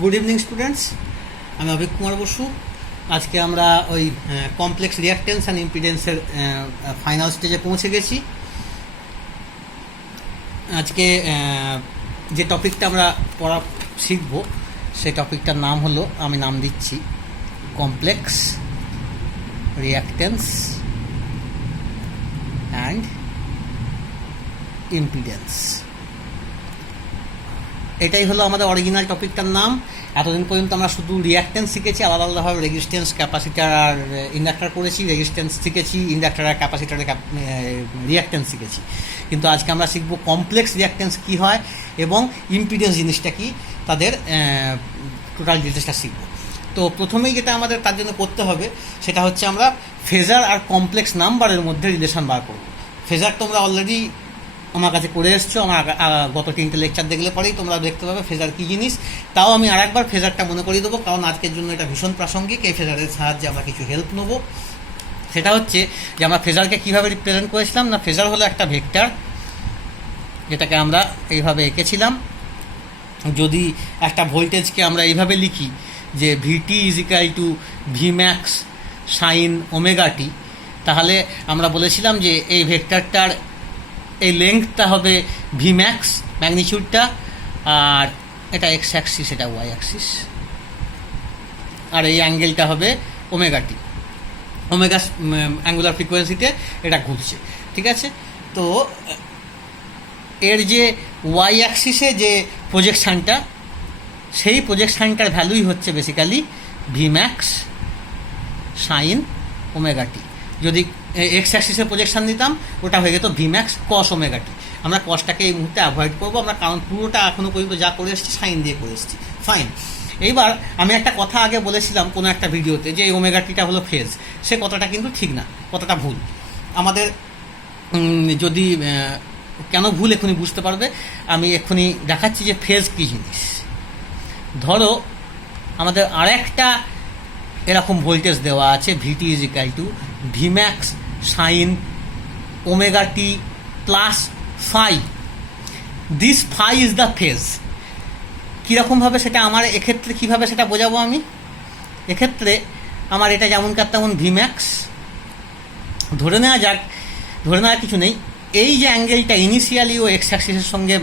Good evening students, আমি অভিক কুমার বসু। আজকে আমরা ওই কমপ্লেক্স রিঅ্যাকটেন্স অ্যান্ড ইম্পিডেন্সের ফাইনাল স্টেজে পৌঁছে গেছি। আজকে যে টপিকটা আমরা শিখব সেই টপিকটার নাম হলো, আমি নাম দিচ্ছি কমপ্লেক্স রিঅ্যাকটেন্স অ্যান্ড ইম্পিডেন্স। এটাই হলো আমাদের অরিজিনাল টপিকটার নাম। এতদিন পর্যন্ত আমরা শুধু রিঅ্যাকটেন্স শিখেছি, আলাদা আলাদাভাবে রেজিস্ট্যান্স, ক্যাপাসিটার আর ইন্ডাক্টার করেছি, রেজিস্ট্যান্স শিখেছি, ইন্ডাক্টার আর ক্যাপাসিটারের রিঅ্যাকটেন্স শিখেছি। কিন্তু আজকে আমরা শিখব কমপ্লেক্স রিঅ্যাকটেন্স কী হয় এবং ইম্পিডেন্স জিনিসটা কী, তাদের টোটাল ডিটেলসটা শিখব। তো প্রথমেই যেটা আমাদের তার জন্য করতে হবে সেটা হচ্ছে আমরা ফেজার আর কমপ্লেক্স নাম্বারের মধ্যে রিলেশন বার করব। ফেজার তোমরা অলরেডি আমার কাছে করে এসছো, আমার গত 3টে লেকচার দেখলে পরেই তোমরা দেখতে পাবে ফেজার কী জিনিস। তাও আমি আরেকবার ফেজারটা মনে করিয়ে দেবো, কারণ আজকের জন্য এটা ভীষণ প্রাসঙ্গিক। এই ফেজারের সাহায্যে আমরা কিছু হেল্প নেব। সেটা হচ্ছে যে আমরা ফেজারকে কীভাবে রিপ্রেজেন্ট করেছিলাম না, ফেজার হলো একটা ভেক্টর যেটাকে আমরা এইভাবে এঁকেছিলাম। যদি একটা ভোল্টেজকে আমরা এইভাবে লিখি যে v t is equal to V max sine omega টি, তাহলে আমরা বলেছিলাম যে এই ভেক্টরটার এই লেংথটা হবে ভি ম্যাক্স, ম্যাগনিচিউডটা, আর এটা এক্স অ্যাক্সিস, এটা ওয়াই অ্যাক্সিস, আর এই অ্যাঙ্গেলটা হবে ওমেগা টি। ওমেগা অ্যাঙ্গুলার ফ্রিকোয়েন্সিতে এটা ঘুরছে, ঠিক আছে? তো এর যে ওয়াই অ্যাক্সিসে যে প্রজেকশানটা, সেই প্রজেকশানটার ভ্যালুই হচ্ছে basically v max sine omega t. যদি এক্স অ্যাক্সিসের প্রজেকশান দিতাম ওটা হয়ে যেত v max cos omega t. আমরা কসটাকে এই মুহূর্তে অ্যাভয়েড করবো, আমরা কারণ পুরোটা এখনও পর্যন্ত যা করে এসেছি সাইন দিয়ে করে এসেছি। ফাইন। এইবার আমি একটা কথা আগে বলেছিলাম কোনো একটা ভিডিওতে যে এই ওমেগা টিটা হলো ফেজ। সে কথাটা কিন্তু ঠিক না, কথাটা ভুল। আমাদের যদি কেন ভুল এক্ষুনি বুঝতে পারবে, আমি এক্ষুনি দেখাচ্ছি যে ফেজ কী জিনিস। ধরো আমাদের আর একটা এরকম ভোল্টেজ দেওয়া আছে, V T is equal to V max sine omega T plus phi. This phi is the phase. কীরকমভাবে সেটা আমার এক্ষেত্রে কীভাবে সেটা বোঝাবো আমি? এক্ষেত্রে আমার এটা যেমনকার তেমন ভি ম্যাক্স ধরে নেওয়া যাক, ধরে নেওয়ার কিছু নেই। এই যে অ্যাঙ্গেলটা ইনিশিয়ালি ও এক্স অ্যাক্সিসের সঙ্গে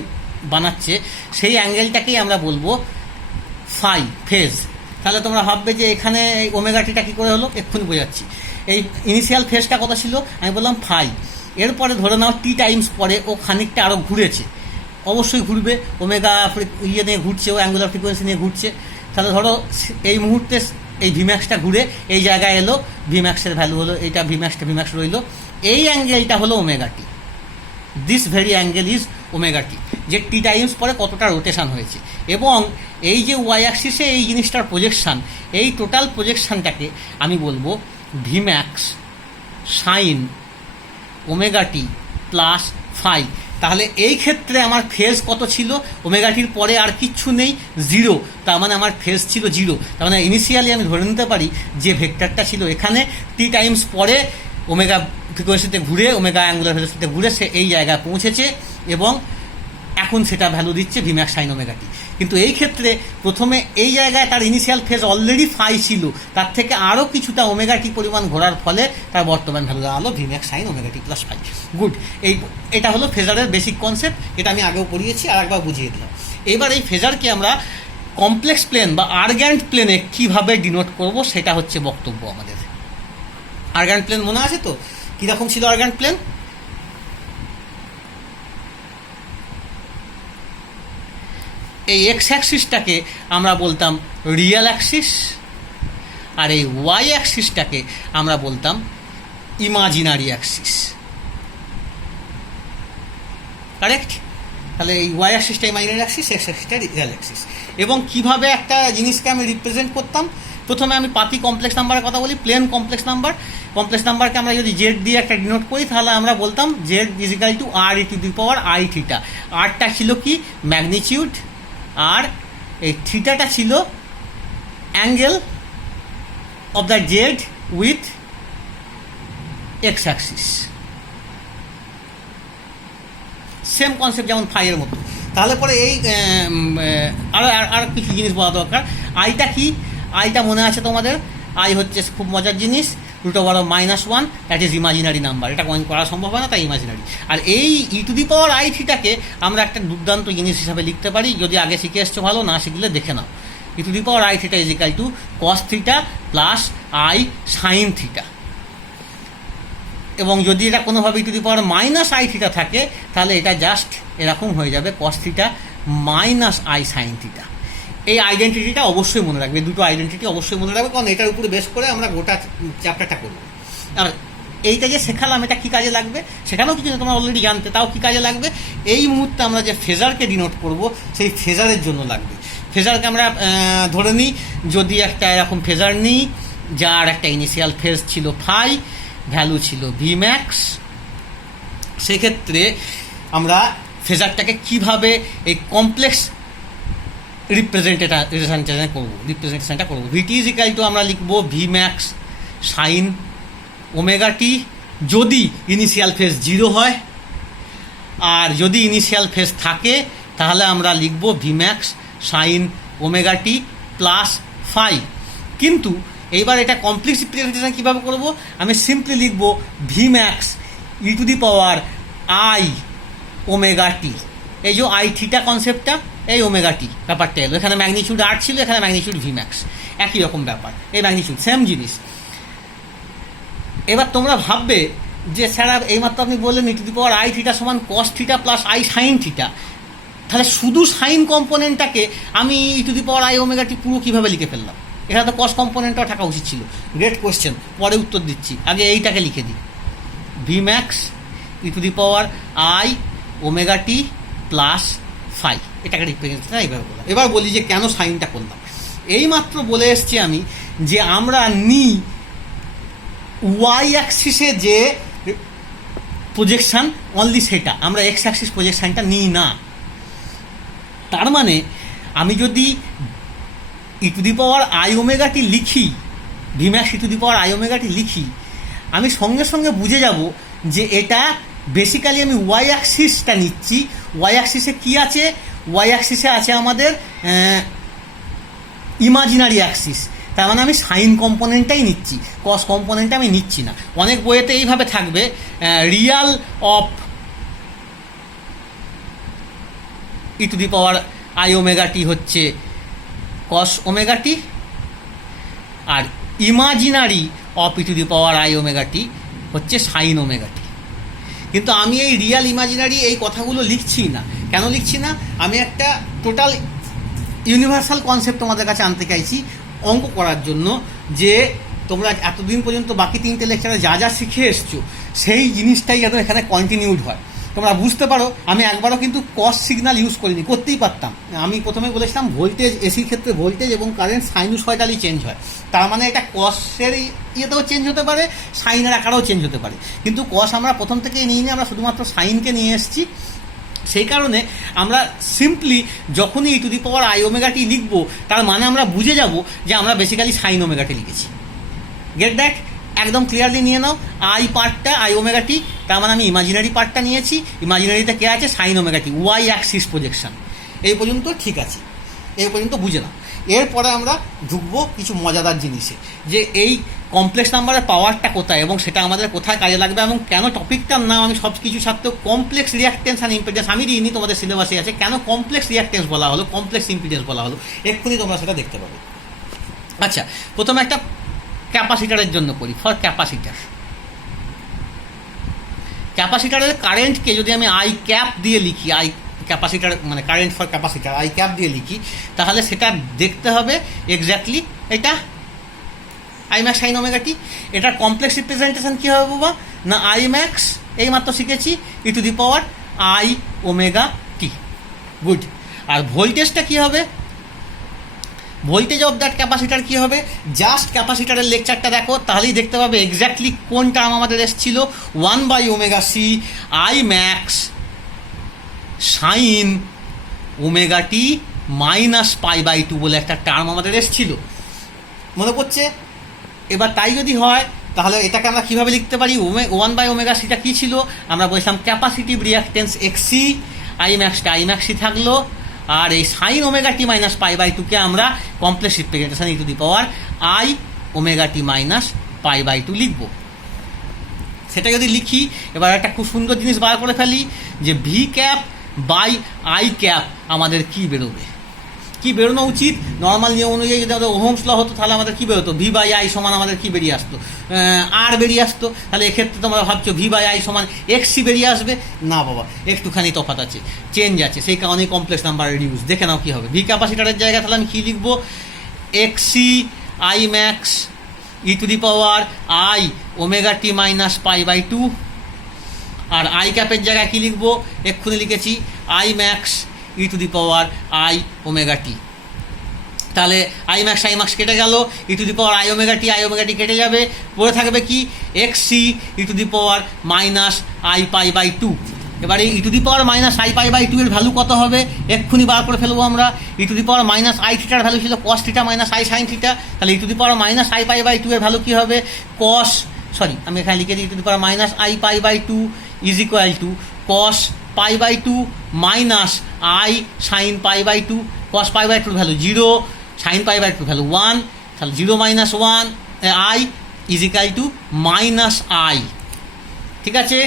বানাচ্ছে, সেই অ্যাঙ্গেলটাকেই আমরা বলবো ফাই, ফেজ। তাহলে তোমরা ভাববে যে এখানে এই ওমেগা টিটা কী করে হলো, এক্ষুনি বোঝাচ্ছি। এই ইনিশিয়াল ফেজটা কত ছিল, আমি বললাম ফাই। এরপরে ধরে নাও টি টাইমস পরে ও খানিকটা আরও ঘুরেছে, অবশ্যই ঘুরবে, ওমেগা ইয়ে নিয়ে ঘুরছে, ও অ্যাঙ্গুলার ফ্রিকোয়েন্সি নিয়ে ঘুরছে। তাহলে ধরো এই মুহূর্তে এই ভিম্যাক্সটা ঘুরে এই জায়গায় এলো, ভিম্যাক্সের ভ্যালু হলো এইটা, ভিম্যাক্স রইলো, এই অ্যাঙ্গেলটা হলো omega T. This very angle is omega T, যে টি টাইমস পরে কতটা রোটেশন হয়েছে। এবং এই যে ওয়াই অ্যাক্সিসে এই জিনিসটার প্রজেকশান, এই টোটাল প্রজেকশানটাকে আমি বলবো V max sine omega T plus phi. তাহলে এই ক্ষেত্রে আমার ফেজ কত ছিল, ওমেগাটির পরে আর কিচ্ছু নেই, জিরো। তার মানে আমার ফেজ ছিল জিরো। তার মানে ইনিশিয়ালি আমি ধরে নিতে পারি যে ভেক্টরটা ছিল এখানে টি টাইমস পরে ওমেগা ফ্রিকোয়েন্সিতে ঘুরে, ওমেগা অ্যাঙ্গুলার ভেলোসিটিতে ঘুরে সে এই জায়গায় পৌঁছেছে এবং এখন সেটা ভ্যালু দিচ্ছে ভি ম্যাক্স সাইন ওমেগা টি। কিন্তু এই ক্ষেত্রে প্রথমে এই জায়গায় তার ইনিশিয়াল ফেজ অলরেডি ফাই ছিল, তার থেকে আরও কিছুটা ওমেগা টি পরিমাণ ঘোরার ফলে তার বর্তমান ভ্যালু দাঁড়ালো V max sine omega T plus phi. Good. এটা হলো ফেজারের বেসিক কনসেপ্ট, এটা আমি আগেও পড়িয়েছি, আর একবার বুঝিয়ে দিলাম। এবার এই ফেজারকে আমরা কমপ্লেক্স প্লেন বা আর্গ্যান্ট প্লেনে কীভাবে ডিনোট করব সেটা হচ্ছে বক্তব্য আমাদের। আর্গ্যান্ট প্লেন মনে আছে তো, কীরকম ছিল আর্গ্যান্ট প্লেন? এই এক্স অ্যাক্সিসটাকে আমরা বলতাম রিয়েল অ্যাক্সিস, আর এই ওয়াই অ্যাক্সিসটাকে আমরা বলতাম ইমাজিনারি অ্যাক্সিস। কারেক্ট? তাহলে এই ওয়াই অ্যাক্সিসটা ইমাজিনারি অ্যাক্সিস, এক্স অ্যাক্সিসটা রিয়েল অ্যাক্সিস। এবং কীভাবে একটা জিনিসকে আমি রিপ্রেজেন্ট করতাম, প্রথমে আমি পাতি কমপ্লেক্স নাম্বারের কথা বলি, প্লেন কমপ্লেক্স নাম্বার। কমপ্লেক্স নাম্বারকে আমরা যদি জেড দিয়ে একটা ডিনোট করি, তাহলে আমরা বলতাম Z is equal to R E to the power I theta. আরটা ছিল কি, ম্যাগনিচিউড, আর এই থিটাটা ছিল angle of the Z with X axis. Same concept যেমন ফাইয়ের মতো। তাহলে পরে এই আর কিছু জিনিস বলা দরকার। আইটা কি? আইটা মনে আছে তোমাদের? আই হচ্ছে খুব মজার জিনিস, √(-1), দ্যাট ইজ ইমাজিনারি নাম্বার। এটা কয়েন করা সম্ভব হয় না, তাই ইমাজিনারি। আর এই e⁻i⁻ আমরা একটা দুর্দান্ত জিনিস হিসাবে লিখতে পারি, যদি আগে শিখে এসছো ভালো, না শিখলে দেখে নাও। e⁻i⁻ cos θ plus i sin θ। এবং যদি এটা কোনোভাবে e⁻−i⁻ থাকে, তাহলে এটা জাস্ট এরকম হয়ে যাবে cos θ মাইনাস i sin θ। এই আইডেন্টিটিটা অবশ্যই মনে রাখবে, দুটো আইডেন্টিটি অবশ্যই মনে রাখবে, কারণ এটার উপরে বেস করে আমরা গোটা চ্যাপ্টারটা করবো। আর এইটা যে শেখালাম, এটা কী কাজে লাগবে সেখানেও কিছু তোমরা অলরেডি জানতে, তাও কী কাজে লাগবে? এই মুহূর্তে আমরা যে ফেজারকে ডিনোট করব, সেই ফেজারের জন্য লাগবে। ফেজারকে আমরা ধরে নিই, যদি একটা এরকম ফেজার নিই যার একটা ইনিশিয়াল ফেজ ছিল ফাই, ভ্যালু ছিল Vmax, সেক্ষেত্রে আমরা ফেজারটাকে কিভাবে এই কমপ্লেক্স রিপ্রেজেন্টেশনটা করবো। VT = আমরা লিখবো Vmax sin ωt, যদি ইনিশিয়াল ফেজ 0 হয়, আর যদি ইনিশিয়াল ফেজ থাকে তাহলে আমরা লিখবো Vmax sin ωt plus phi. কিন্তু এইবার এটা কমপ্লেক্স রিপ্রেজেন্টেশন কীভাবে করবো? আমি সিম্পলি লিখবো Vmax e⁻i⁻t। এই যে i θ কনসেপ্টটা, এই ωt ব্যাপারটা এলো। এখানে ম্যাগনিটিউড r ছিল, এখানে ম্যাগনিটিউড Vmax, একই রকম ব্যাপার। এই ম্যাগনিটিউড সেম জিনিস। এবার তোমরা ভাববে যে স্যার এইমাত্র আপনি বললেন e⁻i⁻ সমান cos θ প্লাস i sin θ, তাহলে শুধু সাইন কম্পোনেন্টটাকে আমি e⁻i⁻t পুরো কীভাবে লিখে ফেললাম? এখানে তো কস কম্পোনেন্টটাও থাকা উচিত ছিল। গ্রেট কোয়েশ্চেন, পরে উত্তর দিচ্ছি, আগে এইটাকে লিখে দিই। Vmax e⁻i⁻t প্লাস ফাই, এটাকে রিপ্রেজেন্টেশন এইভাবে করলাম। এবার বলি যে কেন সাইনটা করলাম। এইমাত্র বলে এসছি আমি যে আমরা নিই ওয়াই অ্যাক্সিসে যে প্রজেকশান অনলি সেটা, আমরা এক্স অ্যাক্সিস প্রজেকশানটা নিই না। তার মানে আমি যদি e⁻i⁻t লিখি, Vmax e⁻i⁻t লিখি, আমি সঙ্গে সঙ্গে বুঝে যাব যে এটা বেসিক্যালি আমি ওয়াই অ্যাক্সিসটা নিচ্ছি। ওয়াই অ্যাক্সিসে কী আছে? ওয়াই অ্যাক্সিসে আছে আমাদের ইমাজিনারি অ্যাক্সিস, তার মানে আমি সাইন কম্পোনেন্টটাই নিচ্ছি, কস কম্পোনেন্টটা আমি নিচ্ছি না। অনেক বইয়েতে এইভাবে থাকবে, রিয়াল অফ e⁻i⁻t হচ্ছে cos ωt, R imaginary of e⁻i⁻t হচ্ছে সাইন ωt। কিন্তু আমি এই রিয়াল ইমাজিনারি এই কথাগুলো লিখছি না। কেন লিখছি না? আমি একটা টোটাল ইউনিভার্সাল কনসেপ্ট তোমাদের কাছে আনতে চাইছি অঙ্ক করার জন্য, যে তোমরা এতদিন পর্যন্ত বাকি 3টে লেকচারে যা যা শিখে এসছো সেই জিনিসটাই যেন এখানে কন্টিনিউড হয়, তোমরা বুঝতে পারো। আমি একবারও কিন্তু কস সিগন্যাল ইউজ করিনি, করতেই পারতাম। আমি প্রথমে বলেছিলাম ভোল্টেজ, এসির ক্ষেত্রে ভোল্টেজ এবং কারেন্ট সাইনুসয়েডালি চেঞ্জ হয়, তার মানে এটা কসের ইয়েতেও চেঞ্জ হতে পারে, সাইনের আকারেও চেঞ্জ হতে পারে। কিন্তু কস আমরা প্রথম থেকেই নিই, আমরা শুধুমাত্র সাইনকে নিয়ে এসেছি। সেই কারণে আমরা সিম্পলি যখনই e⁻i⁻t লিখবো, তার মানে আমরা বুঝে যাব যে আমরা বেসিক্যালি সাইন ωt লিখেছি। Get that? একদম ক্লিয়ারলি নিয়ে নাও। আই পার্টটা i⁻t, তার মানে আমি ইমাজিনারি পার্টটা নিয়েছি। ইমাজিনারিতে কে আছে? Sine ωt, Y axis projection. এই পর্যন্ত ঠিক আছে, এই পর্যন্ত বুঝে নাও। এরপরে আমরা ঢুকবো কিছু মজাদার জিনিসে, যে এই কমপ্লেক্স নাম্বারের পাওয়ারটা কোথায় এবং সেটা আমাদের কোথায় কাজে লাগবে, এবং কেন টপিকটার নাম আমি সব কিছু সাথেও কমপ্লেক্স রিঅ্যাক্টেন্স অ্যান্ড ইম্পিডেন্স আমি দিইনি, তোমাদের সিলেবাসে আছে। কেন কমপ্লেক্স রিঅ্যাক্টেন্স বলা হলো, কমপ্লেক্স ইম্পিডেন্স বলা হলো, এক্ষুনি তোমরা সেটা দেখতে পাবে। আচ্ছা, প্রথমে একটা ক্যাপাসিটারের জন্য করি। ফর ক্যাপাসিটারের কারেন্টকে যদি আমি আই ক্যাপ দিয়ে লিখি, আই ক্যাপাসিটার মানে current for capacitor I cap দিয়ে লিখি, তাহলে সেটা দেখতে হবে এক্স্যাক্টলি এটা Imax sin ωt। এটার কমপ্লেক্স রিপ্রেজেন্টেশন কী হবে বাবা? না Imax এইমাত্র শিখেছি e⁻i⁻t। গুড। আর ভোল্টেজটা কী হবে? ভোল্টেজ অফ দ্যাট ক্যাপাসিটার কী হবে? জাস্ট ক্যাপাসিটারের লেকচারটা দেখো, তাহলেই দেখতে পাবে এক্স্যাক্টলি কোন টার্ম আমাদের এসেছিল। 1/ωc Imax sin ωt minus π/2 বলে একটা টার্ম আমাদের এসেছিল, মনে পড়ছে? এবার তাই যদি হয় তাহলে এটাকে আমরা কীভাবে লিখতে পারি? 1/ωc কী ছিল? আমরা বলছিলাম ক্যাপাসিটিভ রিঅ্যাক্টেন্স XC, আই ম্যাক্সই থাকলো, আর এই sine omega T minus pi by টুকে আমরা complex representation E to the power I omega T minus pi by two লিখবো। সেটা যদি লিখি, এবার একটা খুব সুন্দর জিনিস বার করে ফেলি যে V cap by I cap আমাদের কি বেরোবে, কি বেরোনো উচিত। নর্মাল নিয়ম অনুযায়ী যদি আমাদের ওহমস ল হতো তাহলে আমাদের কী বেরোতো, ভি বাই আই সমান আমাদের কী বেরিয়ে আসতো, আর বেরিয়ে আসতো। তাহলে এক্ষেত্রে তোমরা ভাবছো ভি বাই আই সমান এক্সি বেরিয়ে আসবে, না বাবা, একটুখানি তফাৎ আছে, চেঞ্জ আছে, সেই কারণেই কমপ্লেক্স নাম্বার রিডিউস। দেখে নাও কী হবে, ভি ক্যাপাসিটারের জায়গায় তাহলে আমি কী লিখবো, X i I max E to the power I omega T minus pi by two, আর আই ক্যাপের জায়গায় কী লিখবো, এক্ষুনি লিখেছি I max E to the power I omega টি। তাহলে আই ম্যাক্স কেটে গেল, e to the power I omega T কেটে যাবে, পড়ে থাকবে কি X i e to the power minus I pi by two. এবারে e to the power minus I pi by two এর ভ্যালু কত হবে, এক্ষুনি বার করে ফেলবো আমরা। E to the power minus I থিটার ভ্যালু ছিল cos theta minus I sine theta, তাহলে e to the power minus I pi by two এর ভ্যালু কী হবে, আমি এখানে লিখে দিই e to the power minus I pi by two is equal to cos pi by two minus I sine pi by two. Cos pi by টুর value 0, sine pi by টুর value 1, তাহলে 0 minus 1 I is equal to minus I. ঠিক আছে,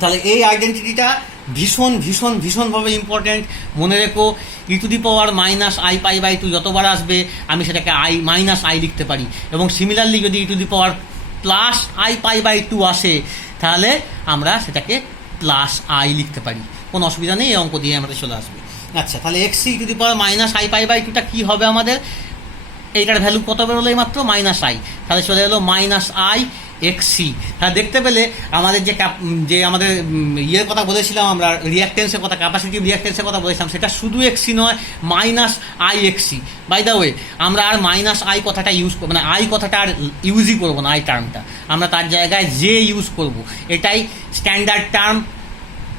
তাহলে এই আইডেন্টিটিটা ভীষণভাবে important, মনে রেখো। E to the power minus I pi by two যতবার আসবে আমি সেটাকে মাইনাস আই লিখতে পারি, এবং সিমিলারলি যদি e to the power plus I pi by two আসে তাহলে আমরা সেটাকে প্লাস আই লিখতে পারি, কোনো অসুবিধা নেই, এই অঙ্ক দিয়ে আমাদের চলে আসবে। আচ্ছা, তাহলে X i e to the power minus I pi by টুটা কী হবে আমাদের, এইটার ভ্যালু কত বেরোলো এই মাত্র মাইনাস আই, তাহলে চলে এলো মাইনাস আই এক্সি। তাহলে দেখতে পেলে আমাদের যে আমাদের ইয়ের কথা বলেছিলাম, আমরা রিয়াক্টেন্সের কথা, ক্যাপাসিটিভ রিয়াক্টেন্সের কথা বলেছিলাম, সেটা শুধু এক্সি নয়, minus I X i. By the way, আমরা আর মাইনাস আই কথাটা মানে আই কথাটা আর ইউজই করবো না, আই টার্মটা আমরা তার জায়গায় জে ইউজ করব। এটাই স্ট্যান্ডার্ড টার্ম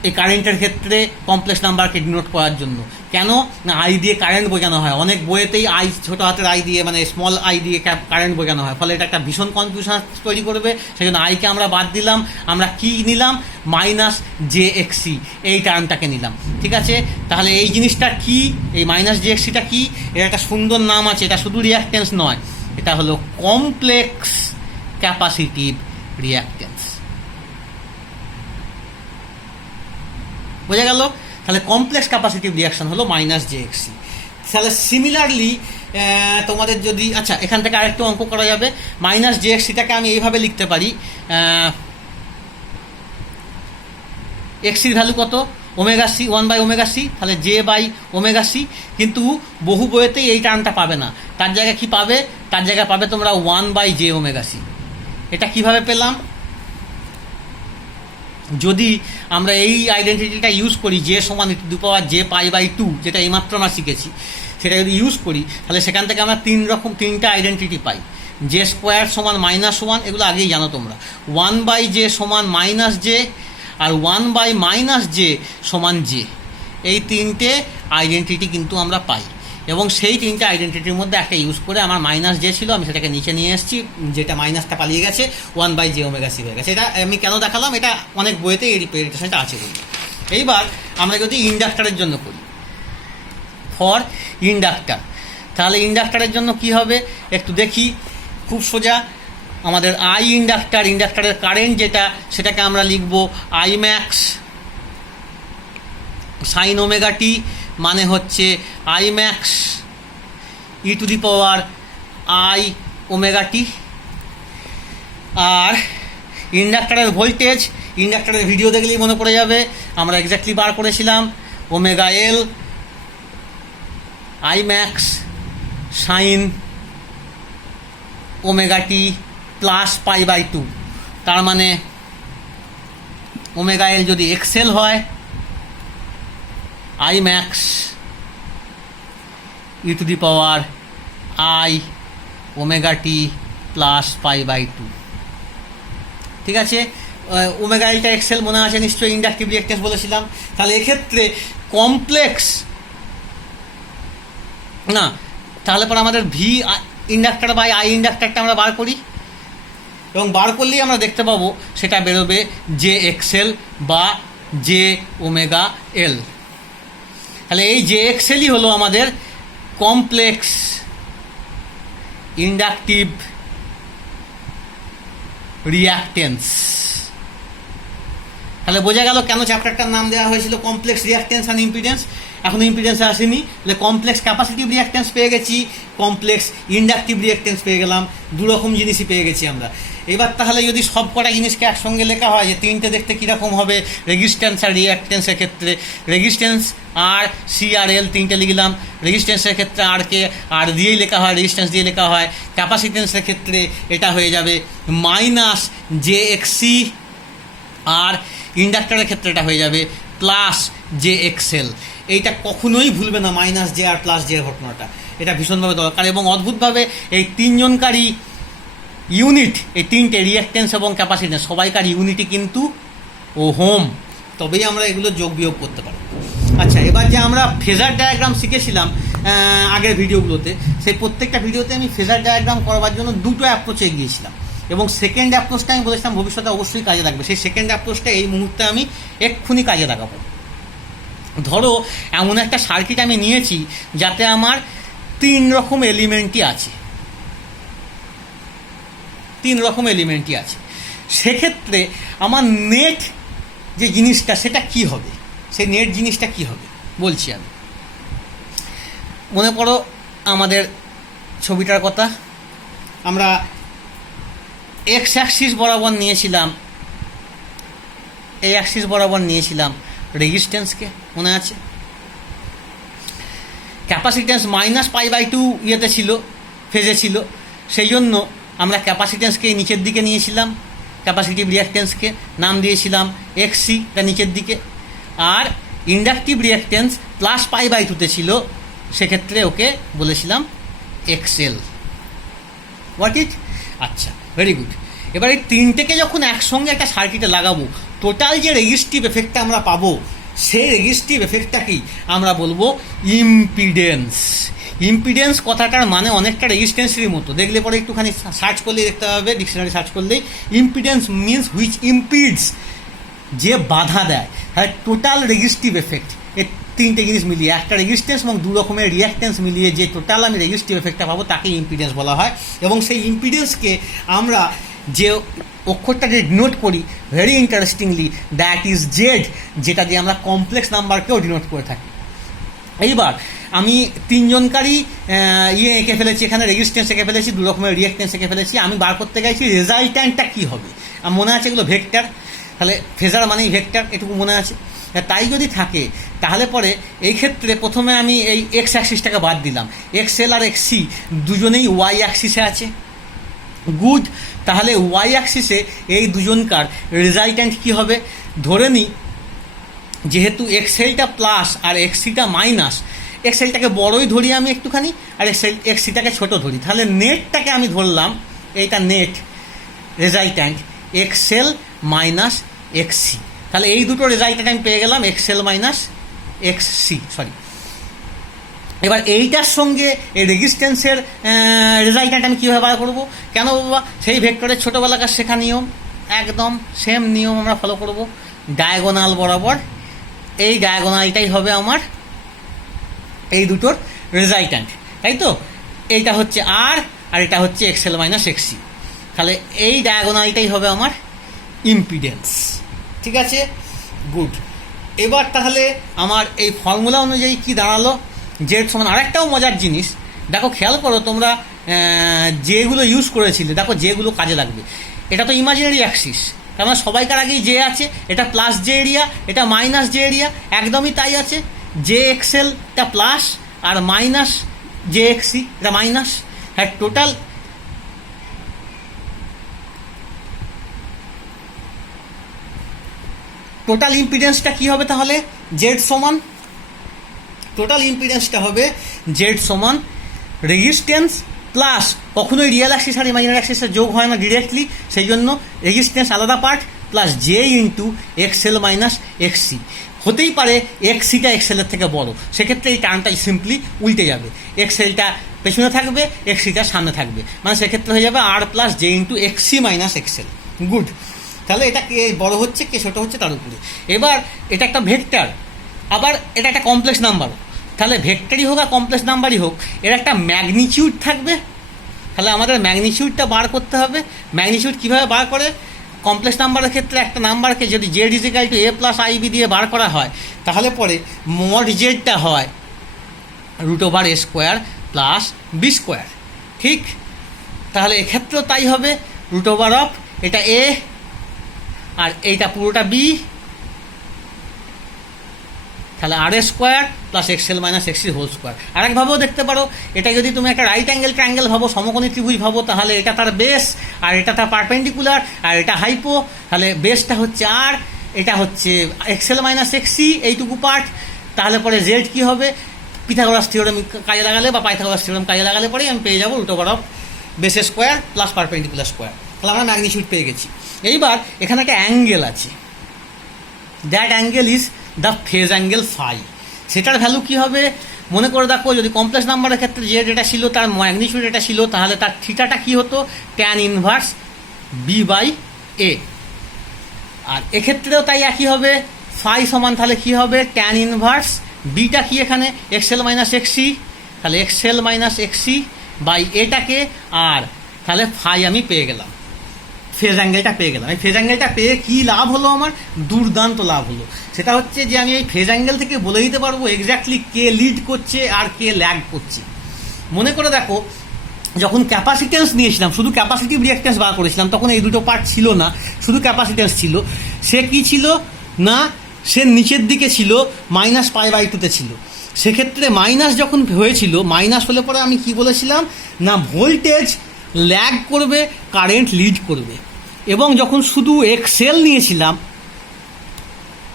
এই কারেন্টের ক্ষেত্রে কমপ্লেক্স নাম্বারকে ডিনোট করার জন্য। কেন না, আই দিয়ে কারেন্ট বোঝানো হয়, অনেক বইয়েতেই আই ছোটো হাতের আই দিয়ে মানে স্মল আই দিয়ে কারেন্ট বোঝানো হয়, ফলে এটা একটা ভীষণ কনফিউশন তৈরি করবে। সেই জন্য আইকে আমরা বাদ দিলাম, আমরা কি নিলাম, মাইনাস জে এক্সি এই টার্মটাকে নিলাম। ঠিক আছে, তাহলে এই জিনিসটা কি, এই মাইনাস জে এক্সিটা কি, এর একটা সুন্দর নাম আছে, এটা শুধু রিয়াক্টেন্স নয়, এটা হলো কমপ্লেক্স ক্যাপাসিটিভ রিয়াক্টেন্স। বোঝা গেল? তাহলে কমপ্লেক্স ক্যাপাসিটিভ রিয়াকশন হলো মাইনাস জে এক্সি। তাহলে সিমিলারলি তোমাদের যদি, আচ্ছা এখান থেকে আরেকটু অঙ্ক করা যাবে, মাইনাস জে এক্সিটাকে আমি এইভাবে লিখতে পারি, এক্সির ভ্যালু কত, omega C, 1 by omega C, তাহলে জে বাই ওমেগা সি। কিন্তু বহু বইয়েতেই এই টার্মটা পাবে না, তার জায়গায় কি পাবে, তার জায়গায় পাবে তোমরা 1 বাই জে ওমেগা সি। এটা কিভাবে পেলাম, যদি আমরা এই আইডেন্টিটিটা ইউজ করি, জে সমান e to the power J pi by two, যেটা এইমাত্র আমরা শিখেছি, সেটা যদি ইউজ করি তাহলে সেখান থেকে আমরা তিনটা আইডেন্টিটি পাই। জে স্কোয়ার সমান -1, এগুলো আগেই জানো তোমরা। 1 বাই জে সমান মাইনাস জে, আর 1 বাই মাইনাস জে সমান জে। এই তিনটে আইডেন্টিটি কিন্তু আমরা পাই, এবং সেই তিনটে আইডেন্টিটির মধ্যে একটা ইউজ করে আমার মাইনাস জে ছিল, আমি সেটাকে নিচে নিয়ে এসেছি, যেটা মাইনাসটা পালিয়ে গেছে, 1 বাই জে ওমেগা সি হয়ে গেছে। এটা আমি কেন দেখালাম, এটা অনেক বইয়েতে এই রিপ্রেজেন্টেশনটা আছে বলি। এইবার আমরা যদি ইন্ডাক্টরের জন্য করি, ফর ইন্ডাক্টর, তাহলে ইন্ডাক্টরের জন্য কি হবে একটু দেখি, খুব সোজা। আমাদের ইন্ডাক্টরের কারেন্ট যেটা, সেটাকে আমরা লিখব I max sine omega T, মানে হচ্ছে I max E to the power I omega T. আর ইন্ডাক্টরের ভোল্টেজ, ইন্ডাক্টরের ভিডিও দেখলেই মনে পড়ে যাবে, আমরা এক্স্যাক্টলি বার করেছিলাম omega L I max sine omega T plus pi by two. তার মানে ওমেগা এল যদি এক্সেল হয়, I max E to the power I omega T plus pi by two. ঠিক আছে, ওমেগা এলটা এক্সেল মনে আছে নিশ্চয়ই, ইন্ডাকটিভ রিঅ্যাকট্যান্স বলেছিলাম। তাহলে এক্ষেত্রে কমপ্লেক্স না, তাহলে পর আমাদের ভি ইন্ডাক্টর বাই আই ইন্ডাক্টরটা আমরা বার করি, এবং বার করলেই আমরা দেখতে পাবো সেটা বেরোবে জে এক্সেল বা জে ওমেগা এল। তাহলে এই জে এক্স এলই হলো আমাদের কমপ্লেক্স ইন্ডাকটিভ রিঅ্যাক্টেন্স। তাহলে বোঝা গেল কেন চ্যাপ্টারটার নাম দেওয়া হয়েছিল কমপ্লেক্স রিঅ্যাক্টেন্স অ্যান্ড ইম্পিডেন্স। এখন ইম্পিডেন্সে আসেনি, তাহলে কমপ্লেক্স ক্যাপাসিটিভ রিঅ্যাক্টেন্স পেয়ে গেছি, কমপ্লেক্স ইন্ডাকটিভ রিঅ্যাক্টেন্স পেয়ে গেলাম, দু রকম জিনিসই পেয়ে গেছি আমরা। এবার তাহলে যদি সব কটা জিনিসকে একসঙ্গে লেখা হয় যে তিনটে দেখতে কীরকম হবে, রেজিস্ট্যান্স আর রিঅ্যাক্টেন্সের ক্ষেত্রে রেজিস্ট্যান্স আর সি আর এল তিনটে লিখলাম, রেজিস্ট্যান্সের ক্ষেত্রে আরকে আর দিয়েই লেখা হয়, রেজিস্ট্যান্স দিয়ে লেখা হয়, ক্যাপাসিটেন্সের ক্ষেত্রে এটা হয়ে যাবে মাইনাস জে এক্স সি, আর ইন্ডাক্টরের ক্ষেত্রে এটা হয়ে যাবে প্লাস জে এক্স এল। এইটা কখনোই ভুলবে না, মাইনাস জে আর প্লাস জে ঘটনাটা, এটা ভীষণভাবে দরকার। এবং অদ্ভুতভাবে এই তিনজনকারই ইউনিট, এই তিনটে রিঅ্যাক্টেন্স এবং ক্যাপাসিটেন্স সবাইকার ইউনিটই কিন্তু ওহম, তবেই আমরা এগুলো যোগ বিয়োগ করতে পারবো। আচ্ছা, এবার যে আমরা ফেজার ডায়াগ্রাম শিখেছিলাম আগের ভিডিওগুলোতে, সেই প্রত্যেকটা ভিডিওতে আমি ফেজার ডায়াগ্রাম করবার জন্য দুটো অ্যাপ্রোচে গিয়েছিলাম, এবং সেকেন্ড অ্যাপ্রোচটা আমি বলেছিলাম ভবিষ্যতে অবশ্যই কাজে লাগবে। সেই সেকেন্ড অ্যাপ্রোচটা এই মুহূর্তে আমি এক্ষুনি কাজে লাগাবো। ধরো এমন একটা সার্কিট আমি নিয়েছি যাতে আমার তিন রকম এলিমেন্টই আছে, সেক্ষেত্রে আমার নেট যে জিনিসটা সেটা কি হবে, সেই নেট জিনিসটা কি হবে বলছি আমি। মনে পড়ো আমাদের ছবিটার কথা, আমরা এক্স অ্যাক্সিস বরাবর নিয়েছিলাম, এই অ্যাক্সিস বরাবর নিয়েছিলাম রেজিস্ট্যান্সকে, মনে আছে? ক্যাপাসিট্যান্স মাইনাস পাই/2 ইয়েতে ছিল, ফেজে ছিল, সেই জন্য আমরা ক্যাপাসিট্যান্সকে নিচের দিকে নিয়েছিলাম, ক্যাপাসিটিভ রিঅ্যাক্টেন্সকে নাম দিয়েছিলাম এক্সসি, এটা নিচের দিকে। আর ইন্ডাকটিভ রিঅ্যাক্টেন্স প্লাস পাই/2তে ছিল, সেক্ষেত্রে ওকে বলেছিলাম এক্সএল। What it? আচ্ছা, ভেরি গুড। এবার এই তিনটেকে যখন একসঙ্গে একটা সার্কিটে লাগাবো, টোটাল যে রেজিস্টিভ এফেক্টটা আমরা পাবো, সেই রেজিস্টিভ এফেক্টটাকেই আমরা বলবো ইম্পিডেন্স। ইম্পিডেন্স কথাটার মানে অনেকটা রেজিস্ট্যান্সেরই মতো, দেখলে পরে একটুখানি সার্চ করলেই দেখতে হবে, ডিকশনারি সার্চ করলেই। ইম্পিডেন্স মিনস হুইচ ইম্পিডস, যে বাধা দেয়। হ্যাঁ, টোটাল রেজিস্টিভ এফেক্ট, এই তিনটে জিনিস মিলিয়ে, একটা রেজিস্ট্যান্স এবং দু রকমের রিঅ্যাক্টেন্স মিলিয়ে যে টোটাল আমি রেজিস্টিভ এফেক্টটা পাবো তাকে ইম্পিডেন্স বলা হয়। এবং সেই ইম্পিডেন্সকে আমরা যে অক্ষরটা যে ডিনোট করি, very interestingly, that is Z, যেটা দিয়ে আমরা কমপ্লেক্স নাম্বারকেও ডিনোট করে থাকি। এইবার আমি তিনজনকারই এঁকে ফেলেছি, এখানে রেজিস্ট্যান্স এঁকে ফেলেছি, দু রকমের রিঅ্যাক্টেন্স এঁকে ফেলেছি। আমি বার করতে গেছি রেজাল্ট্যান্টটা কী হবে। মনে আছে এগুলো ভেক্টর, তাহলে ফেজার মানেই ভেক্টর, এটুকু মনে আছে। তাই যদি থাকে তাহলে পরে এই ক্ষেত্রে প্রথমে আমি এই এক্স অ্যাক্সিসটাকে বাদ দিলাম, এক্সএল আর এক্সসি দুজনেই ওয়াই অ্যাক্সিসে আছে। গুড, তাহলে ওয়াই অ্যাক্সিসে এই দুজনকার রেজাল্ট্যান্ট কী হবে? ধরে নিই যেহেতু এক্সএলটা প্লাস আর এক্সসিটা মাইনাস, এক্সএলটাকে বড়ই ধরি আমি একটুখানি, আর এক্সসিটাকে ছোটো ধরি, তাহলে নেটটাকে আমি ধরলাম, এইটা net resultant XL minus XC. তাহলে এই দুটো রেজাল্ট্যান্ট আমি পেয়ে গেলাম এক্সএল মাইনাস এক্সসি, সরি। এবার এইটার সঙ্গে এই রেজিস্ট্যান্সের রেজাল্ট্যান্ট আমি কীভাবে বার করবো? কেন বাবা? সেই ভেক্টরের ছোটোবেলাকার শেখা নিয়ম, একদম সেম নিয়ম আমরা ফলো করব। ডায়াগোনাল বরাবর, এই ডায়াগোনালটাই হবে আমার এই দুটোর রেজাল্ট্যান্ট, তাই তো? এইটা হচ্ছে আর এটা হচ্ছে এক্সএল মাইনাস এক্সসি। তাহলে এই ডায়াগোনালটাই হবে আমার ইম্পিডেন্স, ঠিক আছে? গুড। এবার তাহলে আমার এই ফর্মুলা অনুযায়ী কি দাঁড়ালো? জেড সমান, আরেকটাও মজার জিনিস দেখো, খেয়াল করো তোমরা, যেগুলো ইউজ করেছিলে দেখো যেগুলো কাজে লাগবে। এটা তো ইমাজিনারি অ্যাক্সিস, তার মানে সবাইকার আগেই জে আছে, এটা প্লাস জে এরিয়া, এটা মাইনাস জে এরিয়া, একদমই তাই আছে। জে এক্সএলটা প্লাস আর মাইনাস জে এক্সসি এটা মাইনাস। হ্যাঁ, টোটাল ইম্পিডেন্সটা কী হবে তাহলে? জেড সমান, টোটাল ইম্পিডেন্সটা হবে জেড সমান রেজিস্ট্যান্স প্লাস, কখনোই রিয়েল অ্যাক্সিস আর ইমাজিনারি অ্যাক্সিসের যোগ হয় না ডিরেক্টলি, সেই জন্য রেজিস্ট্যান্স আলাদা part, plus J into X L minus X C. হতেই পারে এক্সসিটা এক্সএলের থেকে বড়, সেক্ষেত্রে এই টার্মটা সিম্পলি উল্টে যাবে, এক্সএলটা পেছনে থাকবে, এক্সসিটা সামনে থাকবে, মানে সেক্ষেত্রে হয়ে যাবে আর plus J into X C minus X L. Good. তাহলে এটা কে বড় হচ্ছে কে ছোটো হচ্ছে তার উপরে। এবার এটা একটা ভেক্টর, আবার এটা একটা কমপ্লেক্স নাম্বার, তাহলে ভেক্টরই হোক আর কমপ্লেক্স নাম্বারই হোক এর একটা ম্যাগনিটিউড থাকবে। তাহলে আমাদের ম্যাগনিটিউডটা বার করতে হবে। ম্যাগনিটিউড কীভাবে বার করে? কমপ্লেক্স নাম্বারের ক্ষেত্রে একটা নাম্বারকে যদি জেড ইজিক্যাল টু এ প্লাস আইবি দিয়ে বার করা হয় তাহলে পরে মড জেডটা হয় √a² প্লাস b²। ঠিক, তাহলে এক্ষেত্রেও তাই হবে, √ এটা এ আর এইটা পুরোটা বি, তাহলে r² প্লাস XL - XC²। আরেকভাবেও দেখতে পারো, এটা যদি তুমি একটা রাইট অ্যাঙ্গেল ট্রায়াঙ্গেল ভাবো, সমকোণী ত্রিভুজ ভাবো, তাহলে এটা তার বেস আর এটা তার পারপেন্ডিকুলার আর এটা হাইপো, তাহলে বেসটা হচ্ছে আর, এটা হচ্ছে XL - XC এইটুকু পার্ট। তাহলে পরে জেড কী হবে? পিথাগোরাস থিওরেম কাজে লাগালে বা পাইথাগোরাস থিওরেম কাজে লাগালে পরেই আমি পেয়ে যাবো √ base square plus perpendicular square. তাহলে আমরা ম্যাগনিটিউড পেয়ে গেছি। এইবার এখানে একটা অ্যাঙ্গেল আছে, that angle is the phase angle phi. সেটার ভ্যালু কী হবে? মনে করে দেখো, যদি কমপ্লেক্স নাম্বারের ক্ষেত্রে জেড এটা ছিল, তার ম্যাগনিটিউড এটা ছিল, তাহলে তার থিটাটা কী হতো? tan inverse b/a। আর এক্ষেত্রেও তাই একই হবে, ফাই সমান তাহলে কী হবে? tan ইনভার্স বিটা কি এখানে? XL - XC, তাহলে XL - XC বাই এটাকে আর, তাহলে ফাই আমি পেয়ে গেলাম, ফেজ অ্যাঙ্গেলটা পেয়ে গেলাম। এই ফেজ অ্যাঙ্গেলটা পেয়ে কী লাভ হলো আমার? দুর্দান্ত লাভ হলো। সেটা হচ্ছে যে আমি এই ফেজ অ্যাঙ্গেল থেকে বলে দিতে পারবো এক্স্যাক্টলি কে লিড করছে আর কে ল্যাগ করছে। মনে করে দেখো, যখন ক্যাপাসিটেন্স নিয়েছিলাম, শুধু ক্যাপাসিটিভ রিঅ্যাক্ট্যান্স বার করেছিলাম, তখন এই দুটো পার্ট ছিল না, শুধু ক্যাপাসিটেন্স ছিল। সে কি ছিল না, সে নিচের দিকে ছিল, -π/2 ছিল। সেক্ষেত্রে মাইনাস যখন হয়েছিল, মাইনাস হলে পরে আমি কি বলেছিলাম না, ভোল্টেজ ল্যাগ করবে, কারেন্ট লিড করবে। এবং যখন শুধু XL নিয়েছিলাম,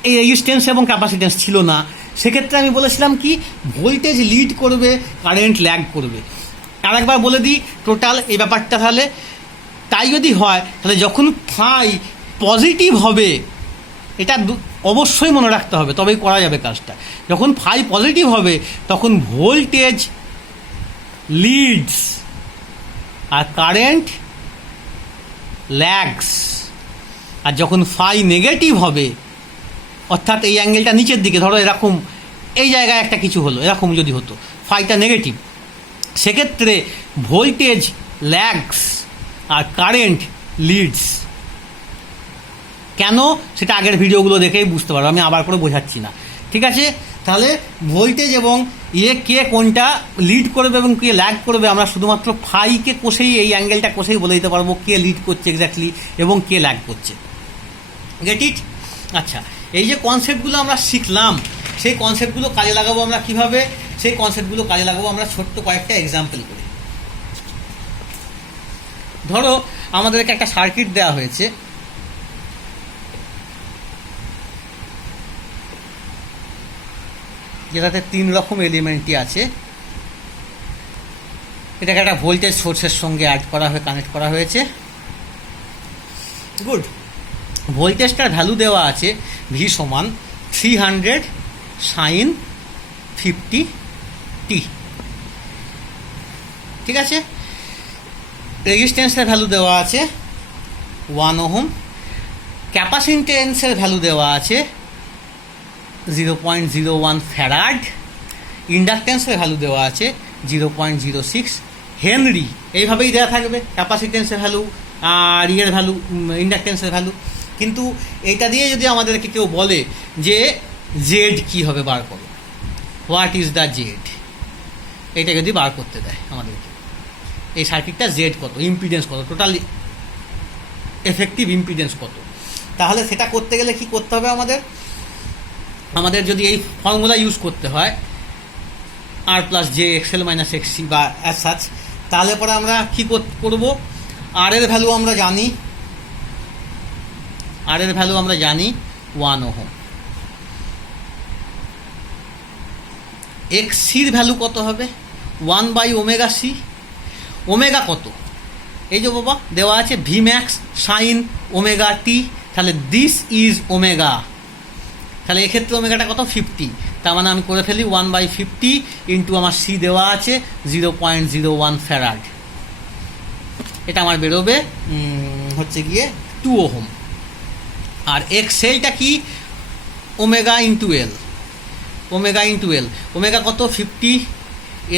এই রেজিস্ট্যান্স এবং ক্যাপাসিটেন্স ছিল না, সেক্ষেত্রে আমি বলেছিলাম কি, ভোল্টেজ লিড করবে, কারেন্ট ল্যাগ করবে। আরেকবার বলে দিই টোটাল এই ব্যাপারটা। তাহলে তাই যদি হয়, তাহলে যখন ফাই পজিটিভ হবে, এটা অবশ্যই মনে রাখতে হবে, তবেই করা যাবে কাজটা। যখন ফাই পজিটিভ হবে তখন ভোল্টেজ লিডস আর কারেন্ট ল্যাগস। আর যখন ফাই নেগেটিভ হবে, অর্থাৎ এই অ্যাঙ্গেলটা নিচের দিকে, ধরো এরকম এই জায়গায় একটা কিছু হলো, এরকম যদি হতো, ফাইটা নেগেটিভ, সেক্ষেত্রে ভোল্টেজ ল্যাগস আর কারেন্ট লিডস। কেন? সেটা আগের ভিডিওগুলো দেখেই বুঝতে পারো, আমি আবার করে বোঝাচ্ছি না। ঠিক আছে, তাহলে ভোল্টেজ এবং কে কোনটা লিড করবে এবং কে ল্যাগ করবে, আমরা শুধুমাত্র ফাইকে কষেই, এই অ্যাঙ্গেলটা কষেই বলে দিতে পারবো কে লিড করছে এক্স্যাক্টলি এবং কে ল্যাগ করছে। Get it? আচ্ছা, এই যে কনসেপ্টগুলো আমরা শিখলাম, সেই কনসেপ্টগুলো কাজে লাগাবো আমরা কিভাবে? সেই কনসেপ্টগুলো কাজে লাগাবো আমরা ছোট্ট কয়েকটা এক্সাম্পল করে। ধরো আমাদেরকে একটা সার্কিট দেওয়া হয়েছে, যেটাতে 3 রকম এলিমেন্টই আছে। এটাকে একটা ভোল্টেজ সোর্সের সঙ্গে কানেক্ট করা হয়েছে। গুড। ভোল্টেজটার ভ্যালু দেওয়া আছে V = 300 sin 50t। ঠিক আছে, রেজিস্ট্যান্সের ভ্যালু দেওয়া আছে 1 ওহম, ক্যাপাসিটেন্সের ভ্যালু দেওয়া আছে 0.01 ফ্যারাড, ইন্ডাকটেন্সের ভ্যালু দেওয়া আছে 0.06 হেনরি। এইভাবেই দেওয়া থাকবে ক্যাপাসিটেন্সের ভ্যালু আর ইয়ের ভ্যালু, ইন্ডাকটেন্সের ভ্যালু। কিন্তু এইটা দিয়ে যদি আমাদেরকে কেউ বলে যে জেড কী হবে বার করো, হোয়াট ইজ দ্য জেড, এটা যদি বার করতে দেয় আমাদেরকে, এই সার্কিটটা জেড কত, ইম্পিডেন্স কত, টোটাল এফেক্টিভ ইম্পিডেন্স কত, তাহলে সেটা করতে গেলে কি করতে হবে আমাদের যদি এই ফর্মুলা ইউজ করতে হয় R+J XL - XC বা অ্যাজ সাচ, তাহলে পরে আমরা কী করব? আর এর ভ্যালু আমরা জানি, 1 ওহম। XCর ভ্যালু কত হবে? 1/ωc। ওমেগা কত? এই যে বাবা দেওয়া আছে Vmax sin ωt, তাহলে দিস ইজ ওমেগা। তাহলে এক্ষেত্রে ওমেগাটা কত? 50। তার মানে আমি করে ফেলি 1/50 ইন্টু আমার সি দেওয়া আছে 0.01 ফ্যারাড। এটা আমার বেরোবে হচ্ছে গিয়ে 2 ওহম। আর এক্সেলটা কি, omega into L, omega into L, omega কত 50,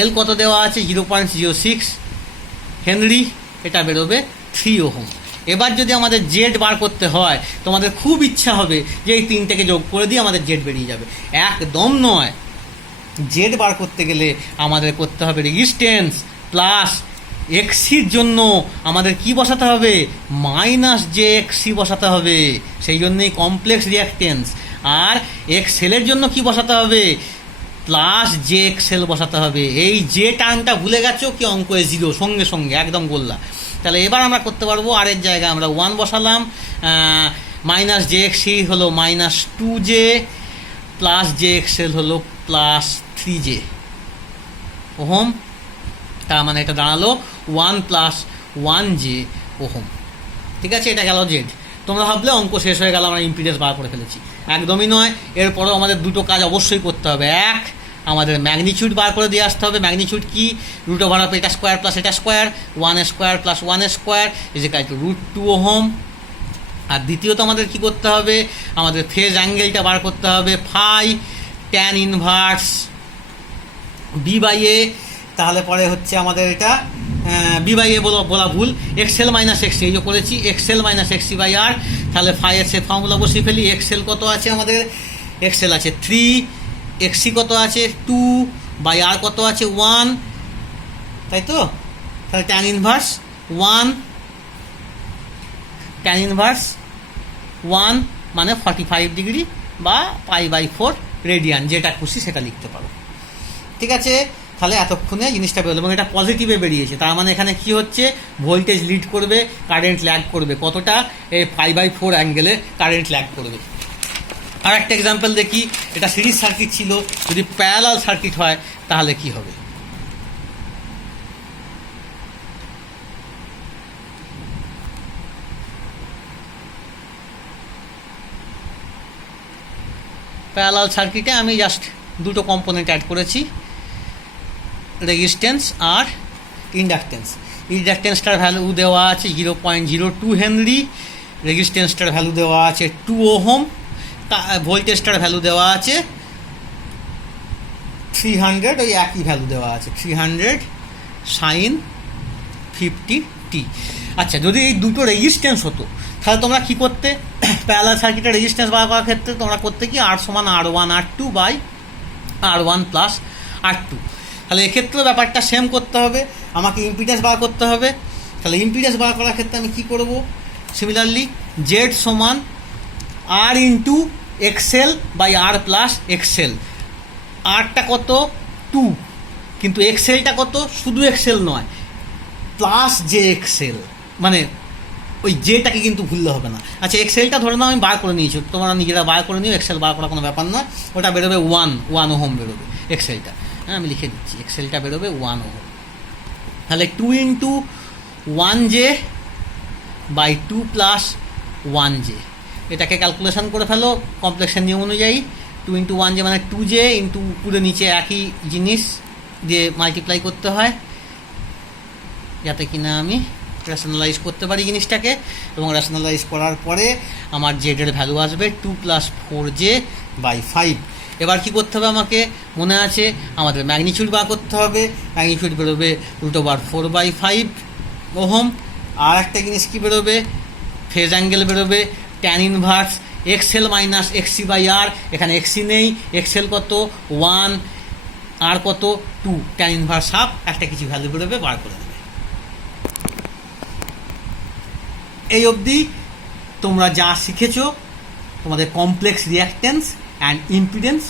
এল কত দেওয়া আছে 0.06 হেনরি, এটা বেরোবে 3 ওহম। এবার যদি আমাদের জেড বার করতে হয়, তোমাদের খুব ইচ্ছা হবে যে এই তিনটেকে যোগ করে দিয়ে আমাদের জেড বেরিয়ে যাবে, একদম নয়। জেড বার করতে গেলে আমাদের করতে হবে রেজিস্ট্যান্স প্লাস এক্সির জন্য আমাদের কি বসাতে হবে, মাইনাস জে এক্সি বসাতে হবে, সেই জন্যই কমপ্লেক্স রিঅ্যাকটেন্স। আর এক্সেলের জন্য কি বসাতে হবে, প্লাস জে এক্সেল বসাতে হবে। এই যে টার্মটা ভুলে গেছো কি অঙ্কে জিরো সঙ্গে সঙ্গে একদম বললা। তাহলে এবার আমরা করতে পারবো, আরের জায়গায় আমরা 1 বসালাম, মাইনাস জে এক্সি হলো -2J, প্লাস জে এক্সেল হলো +3J ওহম। তার মানে এটা দাঁড়ালো 1 + 1J ওহম। ঠিক আছে, এটা গেল জেড। তোমরা ভাবলে অঙ্ক শেষ হয়ে গেল, আমরা ইম্পিডেন্স বার করে ফেলেছি, একদমই নয়। এরপরেও আমাদের দুটো কাজ অবশ্যই করতে হবে। এক, আমাদের ম্যাগনিচিউড বার করে দিয়ে আসতে হবে। ম্যাগনিচিউড কি, √(এটা স্কোয়ার প্লাস এটা square, 1 square plus 1 square √2 ohm. আর দ্বিতীয়ত আমাদের কি করতে হবে, আমাদের ফেজ অ্যাঙ্গেলটা বার করতে হবে, ফাই tan ইনভার্স B/A। তাহলে পরে হচ্ছে আমাদের এটা B/A বলা ভুল, এক্সেল মাইনাস এক্সি, এই যে করেছি এক্সেল মাইনাস এক্সি/r। তাহলে ফাইয়ের সে ফর্মুলা বসিয়ে ফেলি। এক্সেল কত আছে আমাদের, এক্সেল আছে 3, এক্সি কত আছে 2/r কত আছে 1, তাই তো। তাহলে tan ইনভার্স 1, tan ইনভার্স 1 মানে 45 ডিগ্রি বা π/4 রেডিয়ান, যেটা খুশি সেটা লিখতে পারো। ঠিক আছে, তাহলে এতক্ষণে জিনিসটা বেরোলো এবং এটা পজিটিভে বেরিয়েছে। তার মানে এখানে কি হচ্ছে, ভোল্টেজ লিড করবে, কারেন্ট ল্যাগ করবে। কতটা, এই π/4 অ্যাঙ্গেলে কারেন্ট ল্যাগ করবে। আর একটা এক্সাম্পল দেখি, এটা সিরিজ সার্কিট ছিল, যদি প্যারালাল সার্কিট হয় তাহলে কি হবে। প্যারালাল সার্কিটে আমি জাস্ট দুটো কম্পোনেন্ট অ্যাড করেছি, রেজিস্ট্যান্স আর ইন্ডাকটেন্স। ইন্ডাকটেন্সটার ভ্যালু দেওয়া আছে 0.02 হেনরি, রেজিস্ট্যান্সটার ভ্যালু দেওয়া আছে 2 ওহম, ভোল্টেজটার ভ্যালু দেওয়া আছে 300, ওই একই ভ্যালু দেওয়া আছে 300 sin 50t। আচ্ছা, যদি এই দুটো রেজিস্ট্যান্স হতো তাহলে তোমরা কি করতে, প্যারালাল সার্কিটের রেজিস্ট্যান্স বার করার ক্ষেত্রে তোমরা করতে কি, R = R1R2/R1 + R2। তাহলে এক্ষেত্রে ব্যাপারটা সেম করতে হবে, আমাকে ইম্পিডেন্স বার করতে হবে। তাহলে ইম্পিডেন্স বার করার ক্ষেত্রে আমি কি করব, সিমিলারলি জেড সমান R × XL/R + XL। আরটা কত 2, কিন্তু এক্সেলটা কত, শুধু এক্সেল নয় প্লাস জে এক্সেল, মানে ওই জেটাকে কিন্তু ভুললে হবে না। আচ্ছা, এক্সেলটা ধরে নাও আমি বার করে নিয়েছি, তোমরা নিজেরা বার করে নিও, এক্সেল বার করা কোনো ব্যাপার না। ওটা বেরোবে 1 ওহম বেরোবে এক্সেলটা। হ্যাঁ, আমি লিখে দিচ্ছি, এক্সেলটা বেরোবে 1 ওহম। তাহলে 2 × 1J/2 + 1J, এটাকে ক্যালকুলেশন করে ফেলো কমপ্লেক্সের নিয়ম অনুযায়ী। 2 × 1J মানে 2J ইন্টু উপরে নিচে একই জিনিস দিয়ে মাল্টিপ্লাই করতে হয়, যাতে কিনা আমি রেশনালাইজ করতে পারি জিনিসটাকে। এবং রেশনালাইজ করার পরে আমার জেডের ভ্যালু আসবে 2 + 4J/5। এবার কি করতে হবে আমাকে, মনে আছে আমাদের ম্যাগনিচিউড বার করতে হবে। ম্যাগনিচিউড বেরোবে √4/5 ওহম। আর একটা জিনিস কি বেরোবে, ফেজ অ্যাঙ্গেল বেরোবে tan inverse Excel minus XC/R। এখানে XC নেই, এক্সেল কত 1, আর কত 2, tan ইনভার্স হাফ, একটা কিছু ভ্যালু বেরোবে, বার করে দেবে। এই অবধি তোমরা যা শিখেছো, তোমাদের কমপ্লেক্স রিঅ্যাকট্যান্স অ্যান্ড ইম্পিডেন্স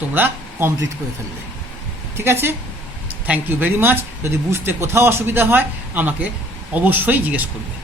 তোমরা কমপ্লিট করে ফেললে। ঠিক আছে, থ্যাংক ইউ ভেরি মাচ। যদি বুঝতে কোথাও অসুবিধা হয় আমাকে অবশ্যই জিজ্ঞেস করবে।